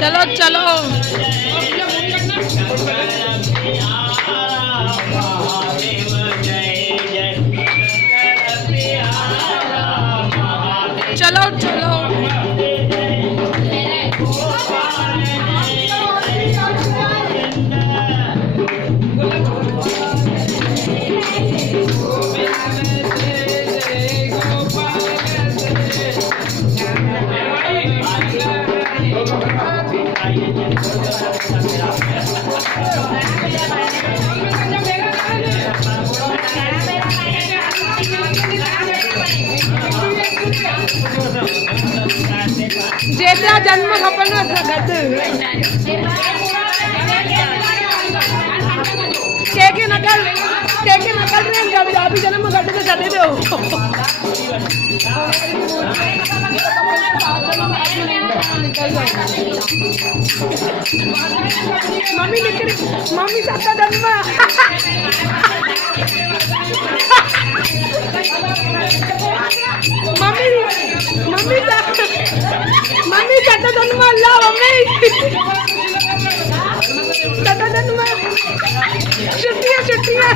चलो चलो चलो चलो जेतरा जन्म खपनो गद के नकल में अभी जन्म गद तो छदे दो मम्मी निकल मम्मी साता जन्म मम्मी मम्मी मम्मी चाचा जन्म अल्लाह मम्मी चाचा जन्म छुट्टियां छुट्टियां